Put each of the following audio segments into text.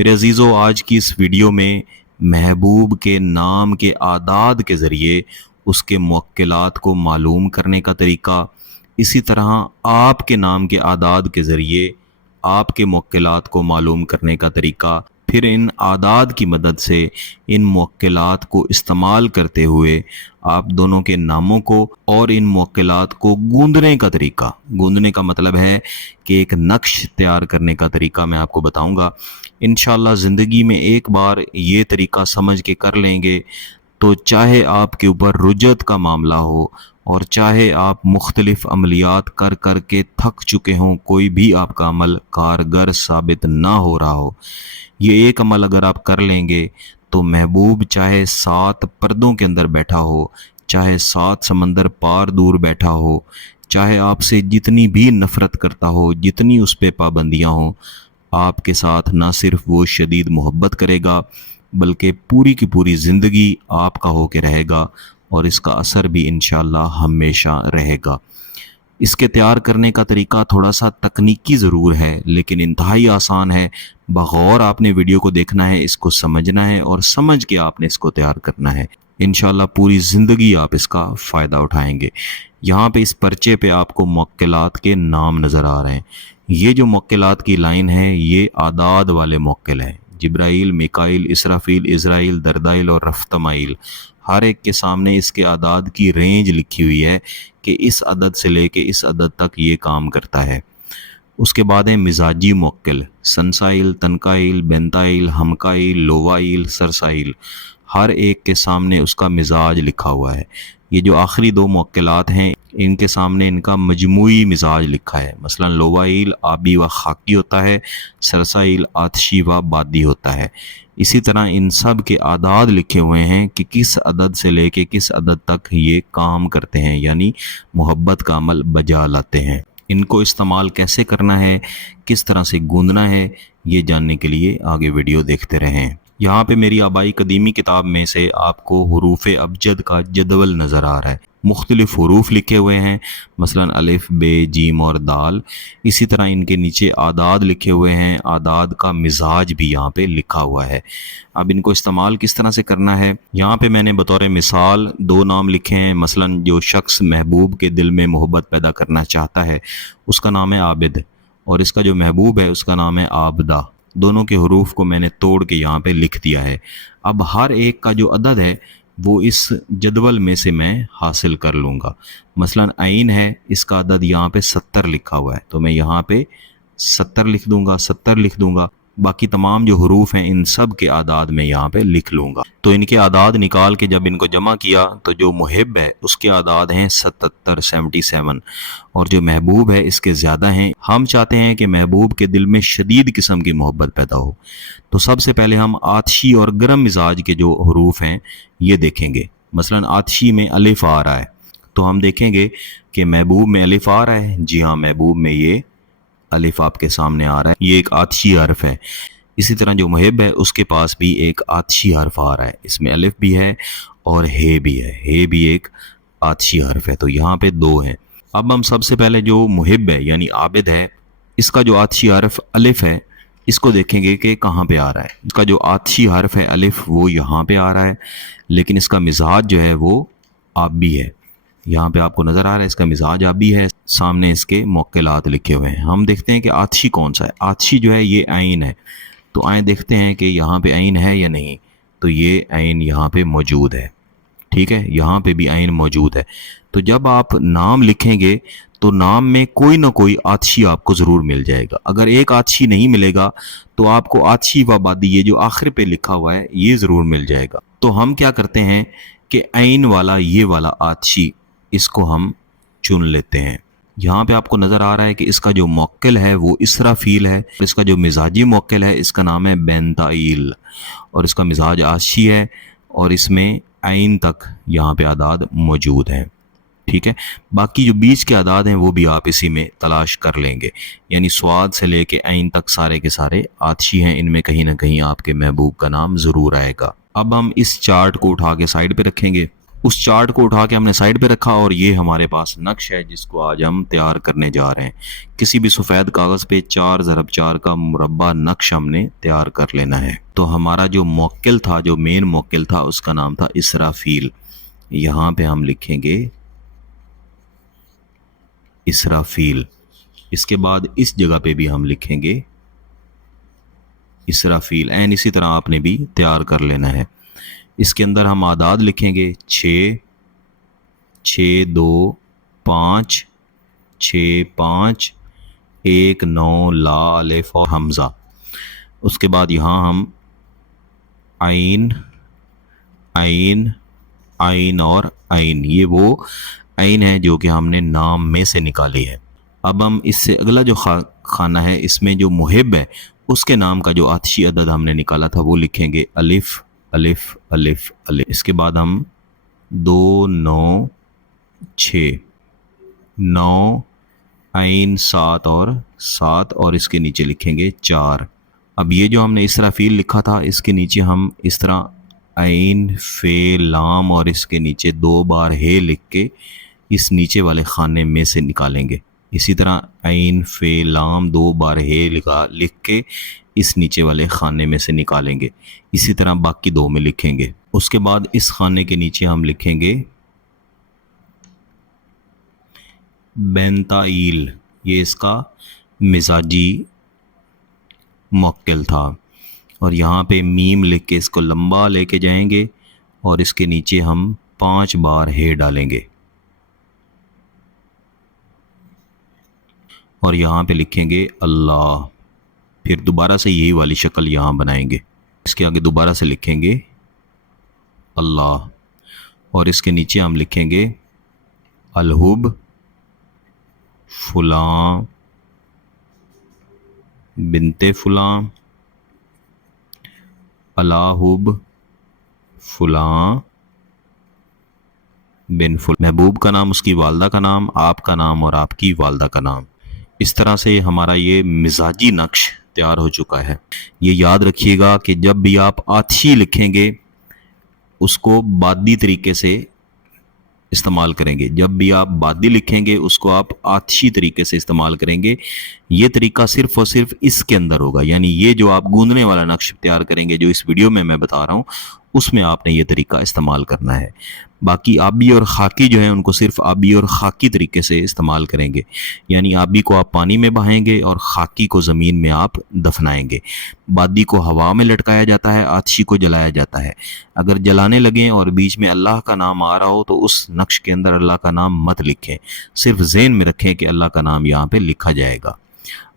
میرے عزیزو، آج کی اس ویڈیو میں محبوب کے نام کے اعداد کے ذریعے اس کے موکلات کو معلوم کرنے کا طریقہ، اسی طرح آپ کے نام کے اعداد کے ذریعے آپ کے موکلات کو معلوم کرنے کا طریقہ، پھر ان اعداد کی مدد سے ان موکلات کو استعمال کرتے ہوئے آپ دونوں کے ناموں کو اور ان موکلات کو گوندنے کا طریقہ، گوندنے کا مطلب ہے کہ ایک نقش تیار کرنے کا طریقہ میں آپ کو بتاؤں گا۔ انشاءاللہ زندگی میں ایک بار یہ طریقہ سمجھ کے کر لیں گے تو چاہے آپ کے اوپر رجعت کا معاملہ ہو اور چاہے آپ مختلف عملیات کر کر کے تھک چکے ہوں، کوئی بھی آپ کا عمل کارگر ثابت نہ ہو رہا ہو، یہ ایک عمل اگر آپ کر لیں گے تو محبوب چاہے 7 پردوں کے اندر بیٹھا ہو، چاہے 7 سمندر پار دور بیٹھا ہو، چاہے آپ سے جتنی بھی نفرت کرتا ہو، جتنی اس پہ پابندیاں ہوں، آپ کے ساتھ نہ صرف وہ شدید محبت کرے گا بلکہ پوری کی پوری زندگی آپ کا ہو کے رہے گا، اور اس کا اثر بھی انشاءاللہ ہمیشہ رہے گا۔ اس کے تیار کرنے کا طریقہ تھوڑا سا تکنیکی ضرور ہے لیکن انتہائی آسان ہے۔ بغور آپ نے ویڈیو کو دیکھنا ہے، اس کو سمجھنا ہے اور سمجھ کے آپ نے اس کو تیار کرنا ہے۔ انشاءاللہ پوری زندگی آپ اس کا فائدہ اٹھائیں گے۔ یہاں پہ اس پرچے پہ آپ کو موکلات کے نام نظر آ رہے ہیں۔ یہ جو موکلات کی لائن ہے یہ اعداد والے موکل ہیں۔ جبرائیل، میکائیل، اسرافیل، عزرائیل، دردائیل اور رفتمائیل، ہر ایک کے سامنے اس کے اعداد کی رینج لکھی ہوئی ہے کہ اس عدد سے لے کے اس عدد تک یہ کام کرتا ہے۔ اس کے بعد ہیں مزاجی موکل، سنسائل، تنکائل، بینتائل، ہمکائل، لووائل، سرسائل، ہر ایک کے سامنے اس کا مزاج لکھا ہوا ہے۔ یہ جو آخری 2 موکلات ہیں ان کے سامنے ان کا مجموعی مزاج لکھا ہے۔ مثلا لووائل آبی و خاکی ہوتا ہے، سرسائل آتشی و بادی ہوتا ہے۔ اسی طرح ان سب کے اعداد لکھے ہوئے ہیں کہ کس عدد سے لے کے کس عدد تک یہ کام کرتے ہیں، یعنی محبت کا عمل بجا لاتے ہیں۔ ان کو استعمال کیسے کرنا ہے، کس طرح سے گوندنا ہے، یہ جاننے کے لیے آگے ویڈیو دیکھتے رہیں۔ یہاں پہ میری آبائی قدیمی کتاب میں سے آپ کو حروف ابجد کا جدول نظر آ رہا ہے۔ مختلف حروف لکھے ہوئے ہیں، مثلا الف، بے، جیم اور دال۔ اسی طرح ان کے نیچے اعداد لکھے ہوئے ہیں، اعداد کا مزاج بھی یہاں پہ لکھا ہوا ہے۔ اب ان کو استعمال کس طرح سے کرنا ہے، یہاں پہ میں نے بطور مثال 2 نام لکھے ہیں۔ مثلا جو شخص محبوب کے دل میں محبت پیدا کرنا چاہتا ہے اس کا نام ہے عابد، اور اس کا جو محبوب ہے اس کا نام ہے عابدہ۔ دونوں کے حروف کو میں نے توڑ کے یہاں پہ لکھ دیا ہے۔ اب ہر ایک کا جو عدد ہے وہ اس جدول میں سے میں حاصل کر لوں گا۔ مثلا عین ہے، اس کا عدد یہاں پہ 70 لکھا ہوا ہے، تو میں یہاں پہ 70 لکھ دوں گا، 70 لکھ دوں گا۔ باقی تمام جو حروف ہیں ان سب کے اعداد میں یہاں پہ لکھ لوں گا۔ تو ان کے اعداد نکال کے جب ان کو جمع کیا تو جو محب ہے اس کے اعداد ہیں 77، اور جو محبوب ہے اس کے زیادہ ہیں۔ ہم چاہتے ہیں کہ محبوب کے دل میں شدید قسم کی محبت پیدا ہو، تو سب سے پہلے ہم آتشی اور گرم مزاج کے جو حروف ہیں یہ دیکھیں گے۔ مثلا آتشی میں الف آ رہا ہے تو ہم دیکھیں گے کہ محبوب میں الف آ رہا ہے۔ جی ہاں، محبوب میں یہ الف آپ کے سامنے آ رہا ہے، یہ ایک آتشی حرف ہے۔ اسی طرح جو محب ہے اس کے پاس بھی ایک آتشی حرف آ رہا ہے، اس میں الف بھی ہے اور ہے بھی ہے، ہے بھی ایک آتشی حرف ہے، تو یہاں پہ 2 ہیں۔ اب ہم سب سے پہلے جو محب ہے یعنی عابد ہے، اس کا جو آتشی حرف الف ہے اس کو دیکھیں گے کہ کہاں پہ آ رہا ہے۔ اس کا جو آتشی حرف ہے الف وہ یہاں پہ آ رہا ہے، لیکن اس کا مزاج جو ہے وہ آبی ہے۔ یہاں پہ آپ کو نظر آ رہا ہے اس کا مزاج آبی ہے، سامنے اس کے موکلات لکھے ہوئے ہیں۔ ہم دیکھتے ہیں کہ آتشی کون سا ہے۔ آتشی جو ہے یہ عین ہے، تو آئیں دیکھتے ہیں کہ یہاں پہ عین ہے یا نہیں۔ تو یہ عین یہاں پہ موجود ہے، ٹھیک ہے، یہاں پہ بھی عین موجود ہے۔ تو جب آپ نام لکھیں گے تو نام میں کوئی نہ کوئی آتشی آپ کو ضرور مل جائے گا۔ اگر ایک آتشی نہیں ملے گا تو آپ کو آتشی و بادی یہ جو آخر پہ لکھا ہوا ہے یہ ضرور مل جائے گا۔ تو ہم کیا کرتے ہیں کہ عین والا یہ والا آتشی اس کو ہم چن لیتے ہیں۔ یہاں پہ آپ کو نظر آ رہا ہے کہ اس کا جو موکل ہے وہ اسرافیل ہے، اس کا جو مزاجی موکل ہے اس کا نام ہے بینتائیل، اور اس کا مزاج آتشی ہے، اور اس میں عین تک یہاں پہ اعداد موجود ہیں، ٹھیک ہے۔ باقی جو بیچ کے اعداد ہیں وہ بھی آپ اسی میں تلاش کر لیں گے، یعنی سواد سے لے کے عین تک سارے کے سارے آتشی ہیں، ان میں کہیں نہ کہیں آپ کے محبوب کا نام ضرور آئے گا۔ اب ہم اس چارٹ کو اٹھا کے سائڈ پہ رکھیں گے۔ اس چارٹ کو اٹھا کے ہم نے سائڈ پہ رکھا اور یہ ہمارے پاس نقش ہے جس کو آج ہم تیار کرنے جا رہے ہیں۔ کسی بھی سفید کاغذ پہ 4x4 کا مربع نقش ہم نے تیار کر لینا ہے۔ تو ہمارا جو موکل تھا، جو مین موکل تھا، اس کا نام تھا اسرافیل۔ یہاں پہ ہم لکھیں گے اسرافیل۔ اس کے بعد اس جگہ پہ بھی ہم لکھیں گے اسرافیل۔ اسی طرح آپ نے بھی تیار کر لینا ہے۔ اس کے اندر ہم اعداد لکھیں گے 6 6 2 5 6 5 1 9 لا الف اور حمزہ۔ اس کے بعد یہاں ہم عین عین عین اور عین، یہ وہ عین ہے جو کہ ہم نے نام میں سے نکالی ہے۔ اب ہم اس سے اگلا جو خانہ ہے، اس میں جو محب ہے اس کے نام کا جو آتشی عدد ہم نے نکالا تھا وہ لکھیں گے الف الف الف الف۔ اس کے بعد ہم 2 9 6 9 عین 7 اور 7 اور اس کے نیچے لکھیں گے 4۔ اب یہ جو ہم نے اسرافیل لکھا تھا اس کے نیچے ہم اس طرح عین فے لام اور اس کے نیچے 2 بار ہے لکھ کے اس نیچے والے خانے میں سے نکالیں گے۔ اسی طرح عین فے لام 2 بار ہے لکھ کے اس نیچے والے خانے میں سے نکالیں گے۔ اسی طرح باقی 2 میں لکھیں گے۔ اس کے بعد اس خانے کے نیچے ہم لکھیں گے بینتائیل، یہ اس کا مزاجی موکل تھا، اور یہاں پہ میم لکھ کے اس کو لمبا لے کے جائیں گے اور اس کے نیچے ہم 5 بار ہے ڈالیں گے، اور یہاں پہ لکھیں گے اللہ۔ پھر دوبارہ سے یہی والی شکل یہاں بنائیں گے، اس کے آگے دوبارہ سے لکھیں گے اللہ، اور اس کے نیچے ہم لکھیں گے الحب فلاں بنت فلاں الحب فلاں بن فلاں۔ محبوب کا نام، اس کی والدہ کا نام، آپ کا نام اور آپ کی والدہ کا نام۔ اس طرح سے ہمارا یہ مزاجی نقش تیار ہو چکا ہے۔ یہ یاد رکھیے گا کہ جب بھی آپ آتشی لکھیں گے اس کو بادی طریقے سے استعمال کریں گے، جب بھی آپ بادی لکھیں گے اس کو آپ آتشی طریقے سے استعمال کریں گے۔ یہ طریقہ صرف اور صرف اس کے اندر ہوگا، یعنی یہ جو آپ گوندنے والا نقش تیار کریں گے جو اس ویڈیو میں بتا رہا ہوں اس میں آپ نے یہ طریقہ استعمال کرنا ہے۔ باقی آبی اور خاکی جو ہیں ان کو صرف آبی اور خاکی طریقے سے استعمال کریں گے، یعنی آبی کو آپ پانی میں بہائیں گے اور خاکی کو زمین میں آپ دفنائیں گے۔ بادی کو ہوا میں لٹکایا جاتا ہے، آتشی کو جلایا جاتا ہے۔ اگر جلانے لگیں اور بیچ میں اللہ کا نام آ رہا ہو تو اس نقش کے اندر اللہ کا نام مت لکھیں، صرف ذہن میں رکھیں کہ اللہ کا نام یہاں پہ لکھا جائے گا۔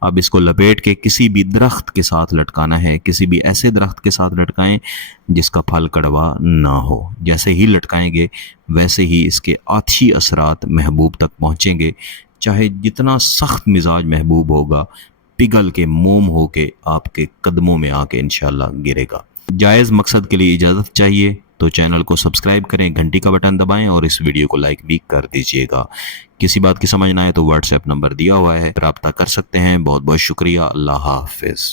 اب اس کو لپیٹ کے کسی بھی درخت کے ساتھ لٹکانا ہے، کسی بھی ایسے درخت کے ساتھ لٹکائیں جس کا پھل کڑوا نہ ہو۔ جیسے ہی لٹکائیں گے ویسے ہی اس کے آتشی اثرات محبوب تک پہنچیں گے، چاہے جتنا سخت مزاج محبوب ہوگا پگھل کے موم ہو کے آپ کے قدموں میں آ کے انشاءاللہ گرے گا۔ جائز مقصد کے لیے اجازت چاہیے تو چینل کو سبسکرائب کریں، گھنٹی کا بٹن دبائیں اور اس ویڈیو کو لائک بھی کر دیجیے گا۔ کسی بات کی سمجھ نہ آئے تو واٹس ایپ نمبر دیا ہوا ہے، رابطہ کر سکتے ہیں۔ بہت بہت شکریہ، اللہ حافظ۔